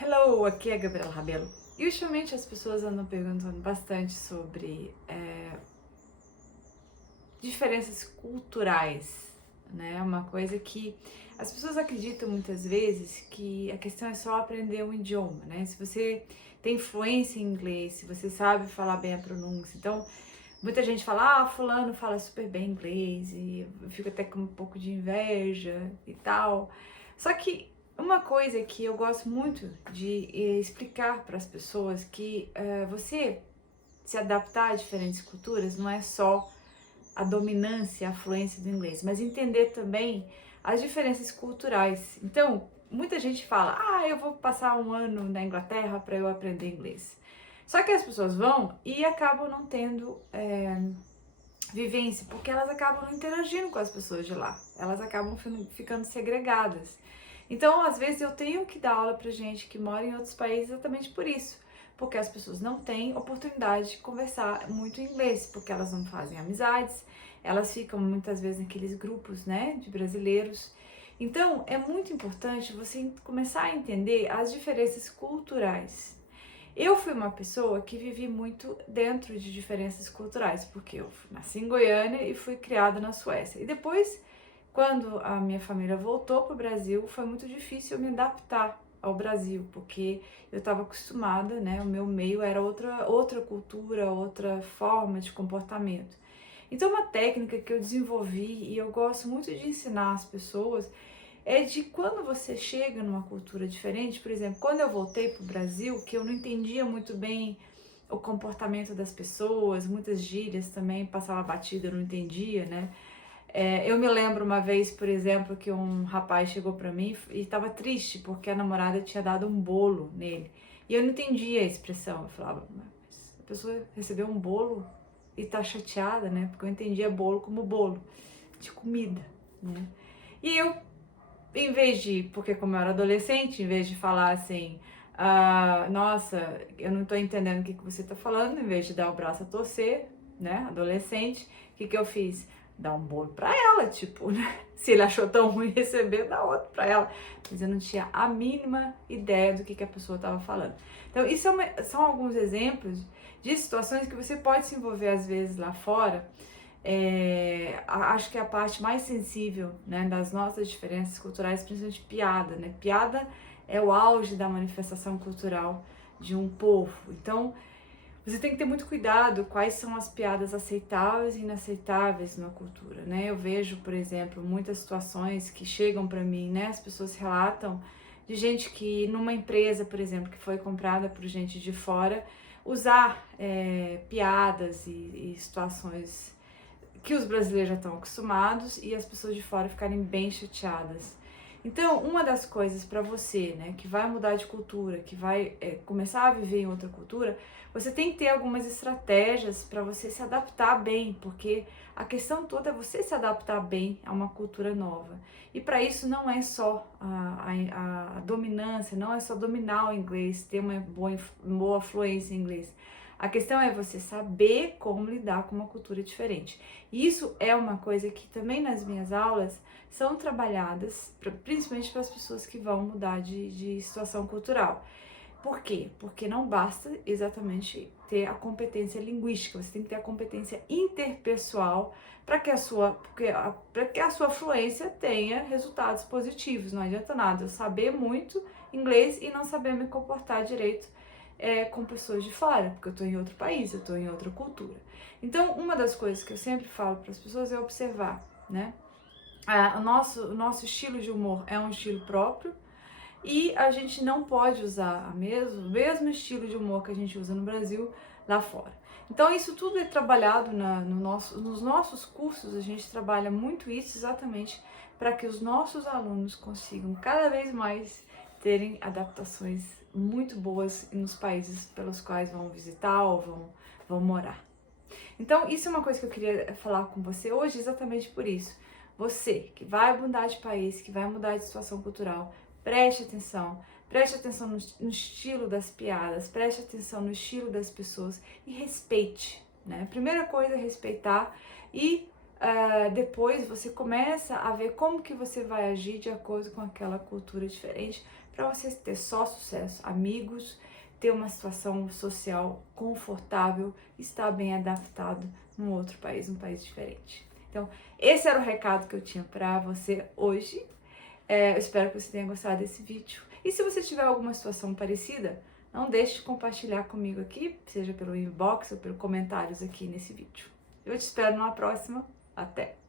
Hello, aqui é a Gabriela Rabelo. E ultimamente as pessoas andam perguntando bastante sobre diferenças culturais, né? Uma coisa que as pessoas acreditam muitas vezes que a questão é só aprender um idioma, né? Se você tem fluência em inglês, se você sabe falar bem a pronúncia. Então, muita gente fala, fulano fala super bem inglês e eu fico até com um pouco de inveja e tal. Só que uma coisa que eu gosto muito de explicar para as pessoas que você se adaptar a diferentes culturas não é só a dominância, a fluência do inglês, mas entender também as diferenças culturais. Então, muita gente fala, eu vou passar um ano na Inglaterra para eu aprender inglês. Só que as pessoas vão e acabam não tendo vivência, porque elas acabam não interagindo com as pessoas de lá, elas acabam ficando segregadas. Então, às vezes, eu tenho que dar aula pra gente que mora em outros países exatamente por isso, porque as pessoas não têm oportunidade de conversar muito inglês, porque elas não fazem amizades, elas ficam muitas vezes naqueles grupos, né, de brasileiros. Então, é muito importante você começar a entender as diferenças culturais. Eu fui uma pessoa que vivi muito dentro de diferenças culturais, porque eu nasci em Goiânia e fui criada na Suécia. E depois, quando a minha família voltou para o Brasil, foi muito difícil eu me adaptar ao Brasil, porque eu estava acostumada, né? O meu meio era outra cultura, outra forma de comportamento. Então, uma técnica que eu desenvolvi e eu gosto muito de ensinar as pessoas é de quando você chega numa cultura diferente. Por exemplo, quando eu voltei para o Brasil, que eu não entendia muito bem o comportamento das pessoas, muitas gírias também passava batida, eu não entendia, né? Eu me lembro uma vez, por exemplo, que um rapaz chegou para mim e estava triste porque a namorada tinha dado um bolo nele. E eu não entendia a expressão. Eu falava, mas a pessoa recebeu um bolo e tá chateada, né? Porque eu entendia bolo como bolo de comida, né? E eu em vez de, porque como eu era adolescente, em vez de falar assim, nossa, eu não tô entendendo o que você tá falando, em vez de dar o braço a torcer, né, adolescente, o que eu fiz? Dar um bolo pra ela, tipo, né? Se ele achou tão ruim receber, dá outro pra ela. Mas eu não tinha a mínima ideia do que a pessoa tava falando. Então, isso são alguns exemplos de situações que você pode se envolver às vezes lá fora. Acho que é a parte mais sensível, né, das nossas diferenças culturais, principalmente piada, né? Piada é o auge da manifestação cultural de um povo. Então, você tem que ter muito cuidado quais são as piadas aceitáveis e inaceitáveis na cultura, né? Eu vejo, por exemplo, muitas situações que chegam para mim, né? As pessoas relatam de gente que numa empresa, por exemplo, que foi comprada por gente de fora, usar piadas e situações que os brasileiros já estão acostumados e as pessoas de fora ficarem bem chateadas. Então, uma das coisas para você, né, que vai mudar de cultura, que vai começar a viver em outra cultura, você tem que ter algumas estratégias para você se adaptar bem, porque a questão toda é você se adaptar bem a uma cultura nova. E para isso não é só a dominância, não é só dominar o inglês, ter uma boa fluência em inglês. A questão é você saber como lidar com uma cultura diferente. Isso é uma coisa que também nas minhas aulas são trabalhadas, principalmente para as pessoas que vão mudar de situação cultural. Por quê? Porque não basta exatamente ter a competência linguística, você tem que ter a competência interpessoal para que para que a sua fluência tenha resultados positivos. Não adianta nada eu saber muito inglês e não saber me comportar direito com pessoas de fora, porque eu estou em outro país, eu estou em outra cultura. Então, uma das coisas que eu sempre falo para as pessoas é observar, né? O nosso estilo de humor é um estilo próprio e a gente não pode usar o mesmo estilo de humor que a gente usa no Brasil lá fora. Então, isso tudo é trabalhado nos nossos cursos, a gente trabalha muito isso exatamente para que os nossos alunos consigam cada vez mais terem adaptações muito boas nos países pelos quais vão visitar ou vão morar. Então, isso é uma coisa que eu queria falar com você hoje exatamente por isso. Você que vai mudar de país, que vai mudar de situação cultural, preste atenção no estilo das piadas, preste atenção no estilo das pessoas e respeite, né? A primeira coisa é respeitar e depois você começa a ver como que você vai agir de acordo com aquela cultura diferente para você ter só sucesso, amigos, ter uma situação social confortável, estar bem adaptado num outro país, um país diferente. Então, esse era o recado que eu tinha para você hoje. Eu espero que você tenha gostado desse vídeo. E se você tiver alguma situação parecida, não deixe de compartilhar comigo aqui, seja pelo inbox ou pelos comentários aqui nesse vídeo. Eu te espero numa próxima. Até!